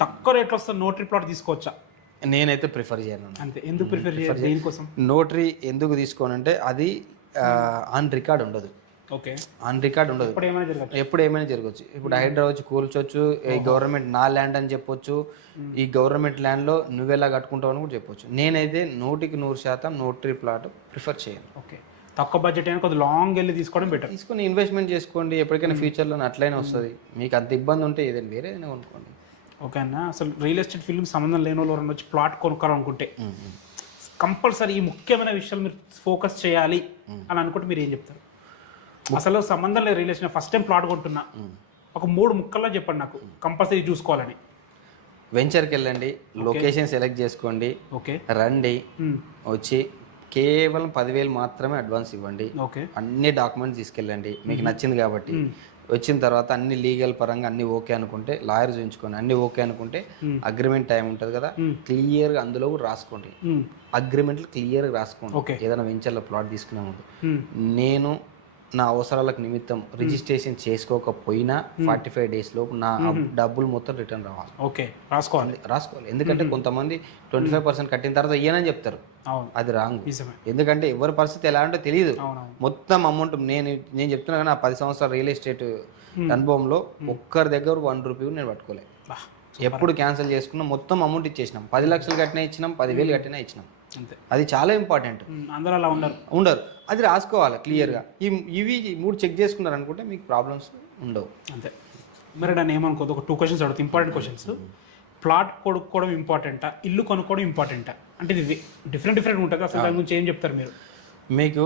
తక్కువ రేట్లో వస్తే నోటరీ ప్లాట్ తీసుకోవచ్చా? నేనైతే ప్రిఫర్ చేయను. అంతే. ఎందుకు ప్రిఫర్ చేయాలి? దేనికోసం? నోటరీ ఎందుకు తీసుకోనంటే అది ఆన్ రికార్డ్ ఉండదు. ఓకే. ఆన్ రికార్డ్ ఉండదు. ఎప్పుడు ఏమైనా జరగచ్చు. ఇప్పుడు హైదరాబాద్ వచ్చి కూల్చొచ్చు, ఈ గవర్నమెంట్ నా ల్యాండ్ అని చెప్పొచ్చు, ఈ గవర్నమెంట్ ల్యాండ్లో నువ్వెలా కట్టుకుంటావు అని కూడా చెప్పొచ్చు. నేనైతే 100% నోటరీ ప్లాట్ ప్రిఫర్ చేయను. ఓకే. తక్కువ బడ్జెట్ అయినా కొద్దిగా లాంగ్ వెళ్ళి తీసుకోవడం బెటర్. తీసుకొని ఇన్వెస్ట్మెంట్ చేసుకోండి, ఎప్పటికైనా ఫ్యూచర్లో అట్లయినా వస్తుంది. మీకు అంత ఇబ్బంది ఉంటే ఏదైనా వేరే ఏదైనా కొనుక్కోండి. ఓకే అన్న, అసలు రియల్ ఎస్టేట్ ఫీల్డ్ సంబంధం లేని వాళ్ళు వచ్చి ప్లాట్ కొనుక్కోవాలనుకుంటే కంపల్సరీ ఈ ముఖ్యమైన విషయాలు మీరు ఫోకస్ చేయాలి అని అనుకుంటే మీరు ఏం చెప్తారు? అసలు సంబంధం లేదు real estate, first time plot కొంటున్నా, ఒక 3 ముక్కల్లో చెప్పండి నాకు కంపల్సరీ చూసుకోవాలని. వెంచర్కి వెళ్ళండి, లొకేషన్ సెలెక్ట్ చేసుకోండి, ఓకే, రండి, వచ్చి కేవలం 10,000 మాత్రమే అడ్వాన్స్ ఇవ్వండి. ఓకే. అన్ని డాక్యుమెంట్స్ తీసుకెళ్ళండి మీకు నచ్చింది కాబట్టి. వచ్చిన తర్వాత అన్ని లీగల్ పరంగా అన్ని ఓకే అనుకుంటే లాయర్ చూపించుకోండి. అన్ని ఓకే అనుకుంటే అగ్రిమెంట్ టైం ఉంటుంది కదా, క్లియర్గా అందులో కూడా రాసుకోండి. అగ్రిమెంట్లు క్లియర్గా రాసుకోండి. ఏదైనా వెంచర్లో ప్లాట్ తీసుకునే ముందు నేను నా అవసరాలకు నిమిత్తం రిజిస్ట్రేషన్ చేసుకోకపోయినా 45 days లోపు నా డబ్బులు మొత్తం రిటర్న్ రావాలి. ఓకే, రాసుకోవాలి. ఎందుకంటే కొంతమంది 25% కట్టిన తర్వాత ఇయ్యనని చెప్తారు. అది రాంగ్. ఎందుకంటే ఎవరి పరిస్థితి ఎలా అంటే తెలియదు. మొత్తం అమౌంట్ నేను చెప్తున్నా కానీ, నా 10 సంవత్సరాల రియల్ ఎస్టేట్ అనుభవంలో ఒక్కరి దగ్గర 1 రూపీ నేను పట్టుకోలేదు. ఎప్పుడు క్యాన్సిల్ చేసుకున్నా మొత్తం అమౌంట్ ఇచ్చేసినాం. 10 లక్షలు కట్టినా ఇచ్చినాం, 10,000 కట్టినా ఇచ్చినాం. అంతే. అది చాలా ఇంపార్టెంట్. అందరూ అలా ఉండరు. అది రాసుకోవాలి క్లియర్గా. ఇవి 3 చెక్ చేసుకున్నారు అనుకుంటే మీకు ప్రాబ్లమ్స్ ఉండవు. అంతే. మరి నన్ను ఏమనుకోదు, ఒక 2 క్వశ్చన్స్ అడుగుతా, ఇంపార్టెంట్ క్వశ్చన్స్. ప్లాట్ కొనుక్కోవడం ఇంపార్టెంటా, ఇల్లు కొనుక్కోవడం ఇంపార్టెంటా? అంటే ఇది డిఫరెంట్ ఉంటుంది. అసలు దాని గురించి ఏం చెప్తారు మీరు? మీకు